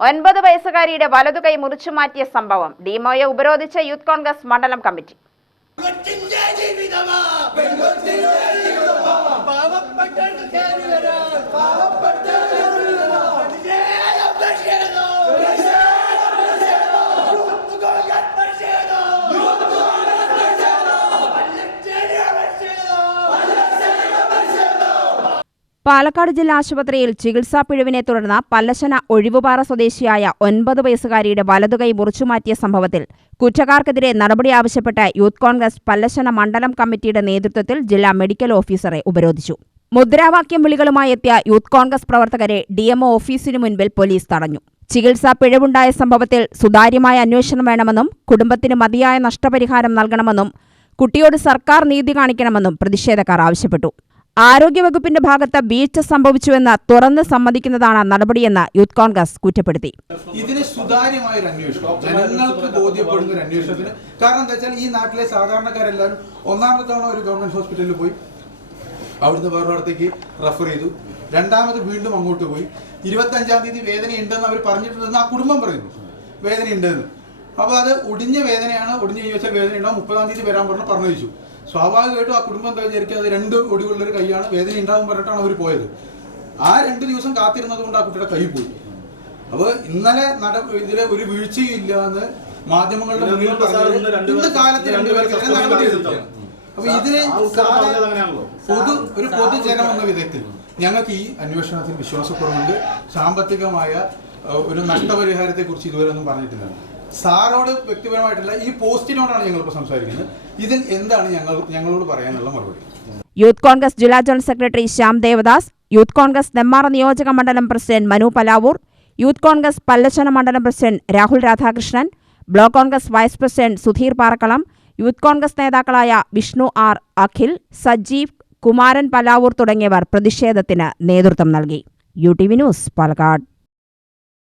ഒൻപത് വയസ്സുകാരിയുടെ വലതുകൈ മുറിച്ചുമാറ്റിയ സംഭവം ഡിമോയെ ഉപരോധിച്ച യൂത്ത് കോൺഗ്രസ് മണ്ഡലം കമ്മിറ്റി. പാലക്കാട് ജില്ലാ ആശുപത്രിയിൽ ചികിത്സാ പിഴവിനെ തുടർന്ന് പല്ലശന ഒഴിവുപാറ സ്വദേശിയായ ഒൻപത് വയസ്സുകാരിയുടെ വലതുകൈ മുറിച്ചുമാറ്റിയ സംഭവത്തിൽ കുറ്റക്കാർക്കെതിരെ നടപടി ആവശ്യപ്പെട്ട് യൂത്ത് കോൺഗ്രസ് പല്ലശന മണ്ഡലം കമ്മിറ്റിയുടെ നേതൃത്വത്തിൽ ജില്ലാ മെഡിക്കൽ ഓഫീസറെ ഉപരോധിച്ചു. മുദ്രാവാക്യം വിളികളുമായി എത്തിയ യൂത്ത് കോൺഗ്രസ് പ്രവർത്തകരെ ഡിഎംഒ ഓഫീസിനു മുൻപിൽ പോലീസ് തടഞ്ഞു. ചികിത്സാ പിഴവുണ്ടായ സംഭവത്തിൽ സുതാര്യമായ അന്വേഷണം വേണമെന്നും കുടുംബത്തിന് മതിയായ നഷ്ടപരിഹാരം നൽകണമെന്നും കുട്ടിയോട് സർക്കാർ നീതി കാണിക്കണമെന്നും പ്രതിഷേധക്കാർ ആവശ്യപ്പെട്ടു. ആരോഗ്യവകുപ്പിന്റെ ഭാഗത്ത് വീഴ്ച സംഭവിച്ചുവെന്ന് തുറന്ന് സമ്മതിക്കുന്നതാണ് നടപടിയെന്ന് യൂത്ത് കോൺഗ്രസ് കുറ്റപ്പെടുത്തി. ഇതിന് സുതാര്യമായ ഒരു അന്വേഷണം. ജനങ്ങൾക്ക് ബോധ്യപ്പെടുന്ന ഒരു അന്വേഷണത്തിന് കാരണം എന്താ വെച്ചാൽ ഈ നാട്ടിലെ സാധാരണക്കാരെല്ലാവരും ഒന്നാമത്തെ തവണ ഒരു ഗവൺമെന്റ് ഹോസ്പിറ്റലിൽ പോയി. അവിടുന്ന് വേറൊരിടത്തേക്ക് റെഫർ ചെയ്തു. രണ്ടാമത് വീണ്ടും അങ്ങോട്ട് പോയി. ഇരുപത്തഞ്ചാം തീയതി വേദനയുണ്ടെന്ന് അവർ പറഞ്ഞിട്ടുണ്ടെന്ന് ആ കുടുംബം പറയുന്നു. വേദനയുണ്ടെന്ന്. അപ്പൊ അപ്പോൾ അത് ഒടിഞ്ഞ വേദനയാണ് ഒടിഞ്ഞ ചോദിച്ചാൽ വേദന ഉണ്ടാവും മുപ്പതാം തീയതി വരാൻ പറഞ്ഞു പറഞ്ഞു വെച്ചു സ്വാഭാവികമായിട്ടും ആ കുടുംബം എന്താ വിചാരിക്കുക? അത് രണ്ട് ഒടിവുള്ളൊരു കൈയാണ്. വേദന ഉണ്ടാവും പറഞ്ഞിട്ടാണ് അവർ പോയത്. ആ രണ്ട് ദിവസം കാത്തിരുന്നത് കൊണ്ട് ആ കുട്ടിയുടെ കൈ പോയി. അപ്പോൾ ഇന്നലെ നട ഇതിലെ ഒരു വീഴ്ചയും ഇല്ല എന്ന് മാധ്യമങ്ങളുടെ മുന്നിൽ പറഞ്ഞത് ഇന്ന് കാലത്ത് നടപടി എടുത്തിട്ടുണ്ട്. അപ്പൊ ഇതിന് സാധാരണ പൊതു ഒരു പൊതുജനം എന്ന വിധത്തിൽ ഞങ്ങൾക്ക് ഈ അന്വേഷണത്തിൽ വിശ്വാസക്കുറവുണ്ട്. സാമ്പത്തികമായ ഒരു നഷ്ടപരിഹാരത്തെ കുറിച്ച് ഇതുവരെ ഒന്നും പറഞ്ഞിട്ടില്ല. സാറോട് വ്യക്തിപരമായിട്ടല്ല ഈ പോസ്റ്റിനോടാണ് ഞങ്ങളിപ്പോൾ സംസാരിക്കുന്നത്. ഇതിൽ എന്താണ് ഞങ്ങൾ ഞങ്ങളോട് പറയാനുള്ള മറുപടി? യൂത്ത് കോൺഗ്രസ് ജില്ലാ general secretary Shyam Devadas youth Congress Nemmara നിയോജക മണ്ഡലം പ്രസിഡന്റ് മനു പലാവൂർ യൂത്ത് കോൺഗ്രസ് പല്ലശന മണ്ഡലം president Rahul Radhakrishnan block Congress vice president Sudheer Parakkalam youth Congress നേതാക്കളായ വിഷ്ണു ആർ അഖിൽ സജീവ് കുമാരൻ പലാവൂർ തുടങ്ങിയവർ പ്രതിഷേധത്തിന് നേതൃത്വം നൽകി. U T V news Palakkad.